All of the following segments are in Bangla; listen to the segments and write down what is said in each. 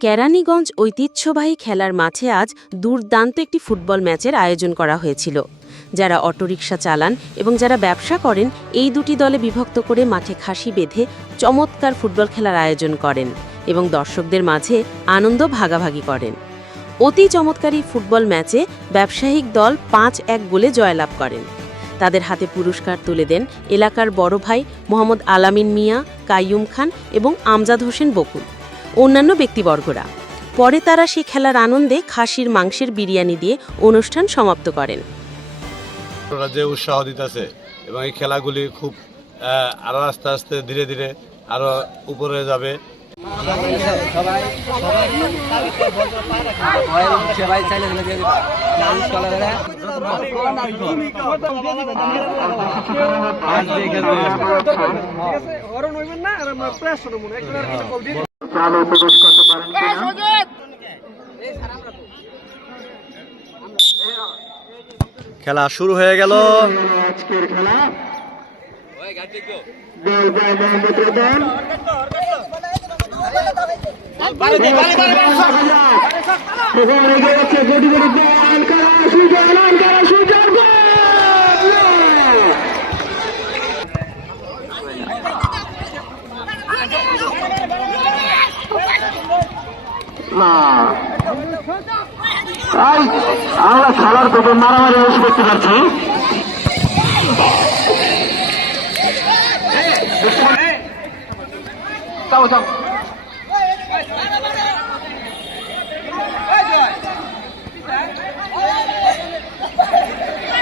কেরানীগঞ্জ ঐতিহ্যবাহী খেলার মাঠে আজ দুর্দান্ত একটি ফুটবল ম্যাচের আয়োজন করা হয়েছিল। যারা অটোরিকশা চালান এবং যারা ব্যবসা করেন, এই দুটি দলে বিভক্ত করে মাঠে খাসি বেঁধে চমৎকার ফুটবল খেলার আয়োজন করেন এবং দর্শকদের মাঝে আনন্দ ভাগাভাগি করেন। অতি চমৎকারী ফুটবল ম্যাচে ব্যবসায়িক দল পাঁচ এক গোলে জয়লাভ করেন। তাদের হাতে পুরস্কার তুলে দেন এলাকার বড় ভাই মোহাম্মদ আলামিন মিয়া কাইয়ুম খান এবং আমজাদ হোসেন বকুল। অন্যান্য ব্যক্তিবর্গরা। পরে তারা সেই খেলার আনন্দে খাসির মাংসের বিরিয়ানি দিয়ে অনুষ্ঠান সমাপ্ত করেন। যে উৎসাহ দিতেছে এবং এই খেলাগুলি খুব আহ, আরও আস্তে আস্তে ধীরে ধীরে আরও উপরে যাবে। সবাই চাইলে প্রবেশ করতে পারেন কিনা খেলা শুরু হয়ে গেল আজকের খেলা আমরা খেলার থেকে মারামারি বেশি করতে পাচ্ছি যাও যাও আঙ্গারা খোকন, আঙ্গারা খোকন, আঙ্গারা খোকন, মধু, নেইমার মধু। নেইমার সুজন এগিয়ে যাচ্ছে, নেইমার সুজন। Corner kick. গোল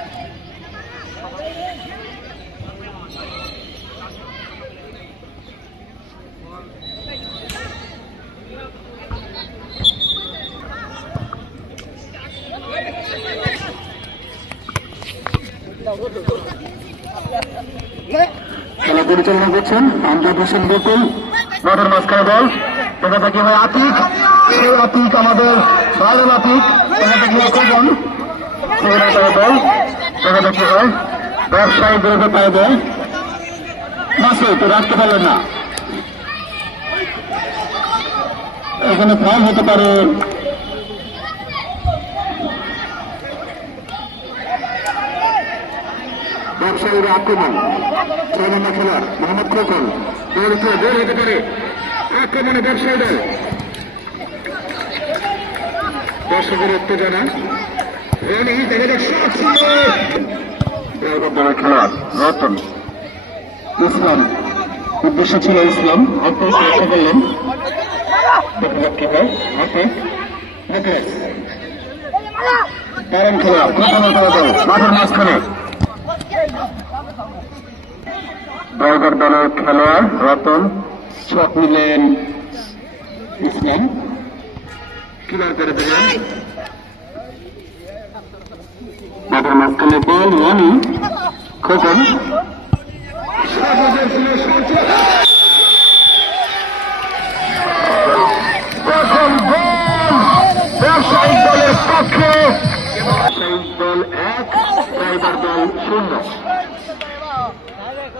পরিচালনা করছেন আমজাদ হোসেন বকুল। মাঠের মাঝখানে বল দেখা থাকি হয় আতিক। সেই আতিক আমাদের ভালো আতিক। দেখা থাকি হয় ব্যবসায়ী বিরোধী বল মাসে, তো রাখতে পারলেন না। এখানে ফাউল হতে পারে। ব্যবসায়ীর আক্রমণ। ছয় নম্বর খেলোয়াড় মোহাম্মদ খোকন। খেলে দৌড় হতে পারে। আক্রমণে ব্যবসায়ী দল। দর্শকের উত্তেজনা। উদ্দেশ্য ছিল ইসলাম। করলেন। খেলোয়াড় মাঠের মাঝখানে। ড্রাইভার দলের খেলোয়াড় রতন শট নিলেন ইসলাম। কিলার করে দিলেন। মাঠের মাঝখানে বল মনি খোকন। প্রথম ব্যবসায়িক দল এক, ড্রাইভার দল শূন্য।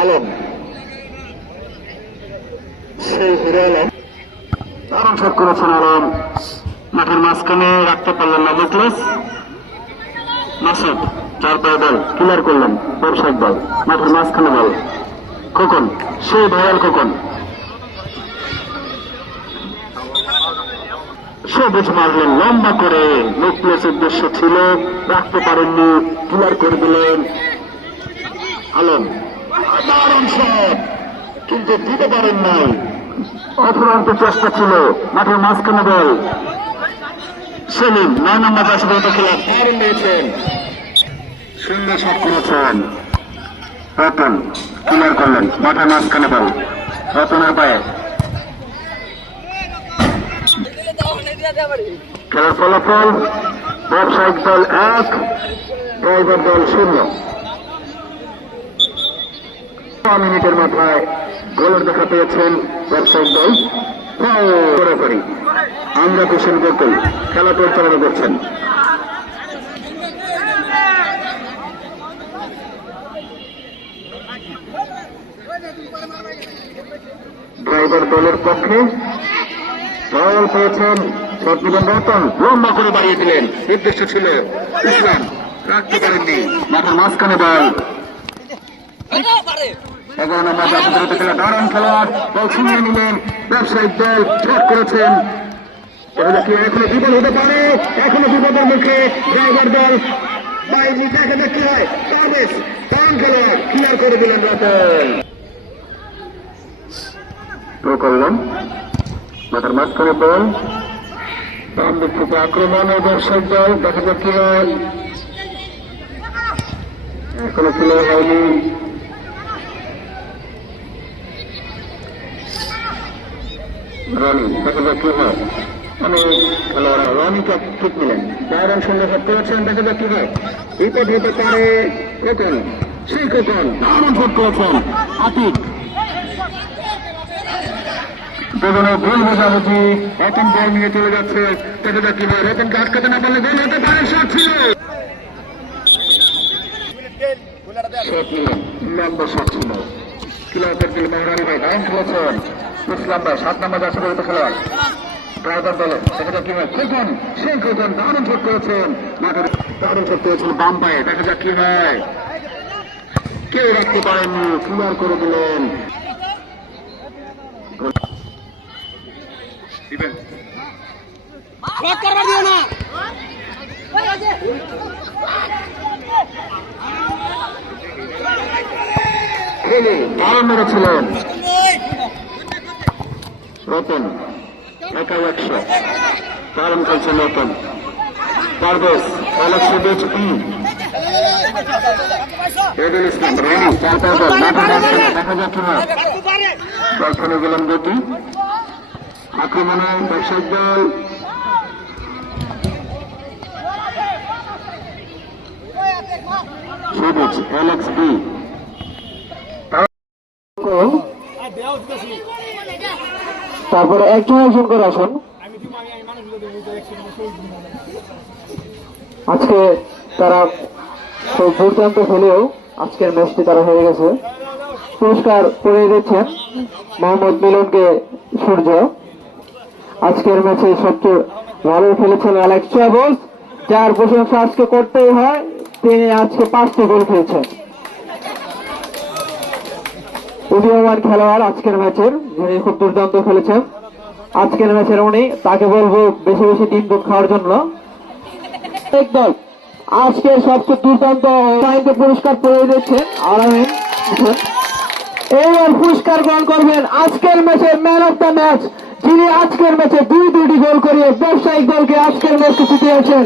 আলম। মাঠের মাঝখানে রাখতে পারলেন না মুখলেস মাসুদ ক্লিয়ার করলেন ব্যবসায়িক মাঠের মাঝখানে বল খোকন ভয়াল খোকন। সবুজ মারলেন, লম্বা করে। নুকলেস উদ্দেশ্য ছিল, রাখতে পারেননি ক্লিয়ার করে দিলেন আলম। কিন্তু দিতে পারেন নাই। চেষ্টা ছিল, মাঠের মাঝখানে বল। সেলিম নয় নম্বর দারুণ দিয়েছেন করেছেন। রতন ক্লিয়ার করলেন, মাঠের মাঝখানে বল। রতনের পায়ে। খেলার ফলাফল, ব্যবসায়িক দল এক, ড্রাইভার দল শূন্য। মিনিটের মাথায় গোলের দেখা পেয়েছেন ব্যবসায়িক দল। করে আমরা হোসেন গোকুল খেলা পরিচালনা করছেন। ড্রাইভার দলের পক্ষে বল পেয়েছেন সত্যিবন রতন লম্বা করে বাড়িয়ে দিলেন। নির্দিষ্ট ছিল ইসলাম। রাখতে পারেননি। মাঠের মাঝখানে বল। এগারো নম্বর জাতীয় খেলা দারুণ খেলোয়াড়। নিলেন। ব্যবসায়িক দল ছট করেছেন। এখনও বিপদ হতে পারে। এখনও বিপদের মুখে ড্রাইভার দল। বাইরে দেখা কি হয়। খেলোয়াড়। ক্লিয়ার করে দিলেন রতন আক্রমণ ও ব্যবসায়িক দল। দেখা হয়। এখনও প্লে হয়নি। রনি দেখা যাক কি হয়। খেলোয়াড় রনিকে ঠিক নিলেন সুন্দর শট করেছেন দেখা যাক কি হয়। বিপদ হতে পারে কোকন সেই কোকন দারুণ শট করেছেন আতিক। ভুল বোঝাবুঝি রতন বল নিয়ে চলে যাচ্ছে। দেখা যাক কি হয়। রতনকে আটকাতে না পারলে গোল হতে পারে শট ছিল। শট নিলেন। লম্বা শট ছিল। কিলার দিল মহারানী ভাই দারুণ খেলেছেন ইসলাম ভাই সাত নম্বর যাচ্ছে খেলোয়াড়। ড্রাইভার দলে দেখা যাক কি হয়? খোকন সেই খোকন দারুণ শট করেছেন মাঠের দারুণ শট করেছেন বাম পায়ে দেখা যাক কি হয়। কেউ রাখতে পারেননি ক্লিয়ার করে দিলেন। খেলে দারুণ মেরেছিলেন। রতন, একা একশো। দারুণ খেলছেন রতন। পারভেজ একশো বেচ এডুল ইসলাম, রানি, চার পাঁচ দেখা যাচ্ছে না। বল ফেলে গতি। আক্রমণে ব্যবসায়িক দল। সবুজ এলেক্স বি। তারপরে একজন একজন করে আসুন। আজকে তারা খুব দুর্দান্ত হলেও আজকের ম্যাচটি তারা হয়ে গেছে। পুরস্কার করে দিচ্ছেন মোহাম্মদ মিলনকে সূর্য। আজকের ম্যাচে সবচেয়ে ভালো খেলেছেন অ্যালেক্স ট্রাভেলস যার প্রশংসা আজকে করতেই হয়। তিনি আজকে পাঁচটি গোল খেয়েছেন। উদীয়মান খেলোয়াড় আজকের ম্যাচের, যিনি খুব দুর্দান্ত খেলেছেন। আজকের ম্যাচের উনি, তাকে বলব বেশি বেশি টিম দুধ খাওয়ার জন্য। দল, আজকে সবচেয়ে দুর্দান্ত পুরস্কার পেয়ে দিচ্ছেন আরামিন। পুরস্কার গ্রহণ করবেন আজকের ম্যান অফ দ্য ম্যাচ, যিনি আজকের ম্যাচে দুই দুইটি গোল করিয়ে ব্যবসায়িক দলকে আজকের ম্যাচকে জিতিয়েছেন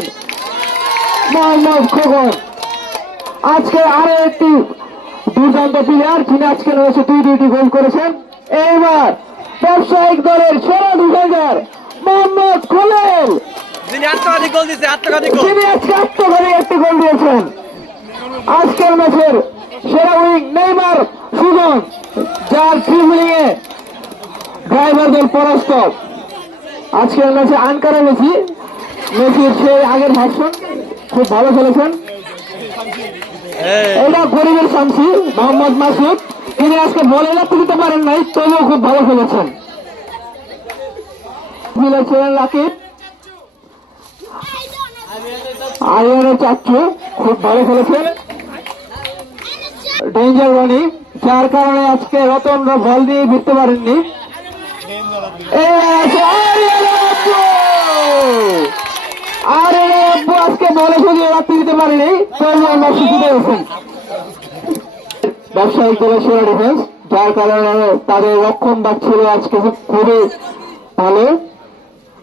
মোহাম্মদ খোকন। আজকে আরও একটি দুর্দান্ত প্লেয়ার যিনি আজকের ম্যাচে দুই দুইটি গোল করেছেন। এইবার ব্যবসায়িক দলের সেরা ডিফেন্ডার মোহাম্মদ খোলেল। যিনি আত্মঘাতী গোল আত্মঘাতী গোল। তিনি আজকে আত্মঘাতী একটি গোল দিয়েছেন। আজকের ম্যাচের সেরা উইং নেইমার সুজন যার ট্রিবলিং এ ড্রাইভার দল পরাস্ত। আজকের ম্যাচে আনকারা মেসি মেসির সেই আগের ভাষণ খুব ভালো খেলেছেন। এটা গরিবের শামসি মোহাম্মদ মাসুদ। তিনি আজকে বলে না, তুলতে পারেন নাই, তবুও খুব ভালো খেলেছেন। রাকিব চাচ্ছু খুব ভালো খেলেছেন। ডেঞ্জার রনি, যার কারণে আজকে রতনরা বল দিয়ে ফিরতে পারেননি। আর আজকে বলে শুধু নেই আমরা শিখতে পেরেছি ব্যবসায়িক দলের সেরা ডিফেন্স যার কারণে তাদের রক্ষণ ডাক ছিল আজকে খুবই ভালো।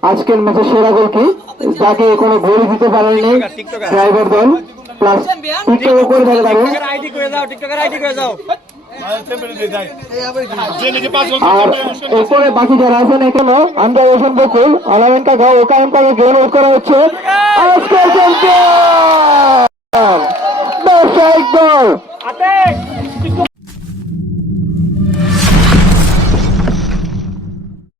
আজকের ম্যাচে সেরা গোল কি? যাকে কোনো গোল দিতে পারেনি ড্রাইভার দল প্লাস টিকটক করে থাকে তাদের। আর উপরে বাকি যারা আছেন এখানে। আমরা রোশন বকুল আলামিন কাকা ও কায়েম গ্রহণ করা হচ্ছে। আজকের চ্যাম্পিয়ন দর্শক দল।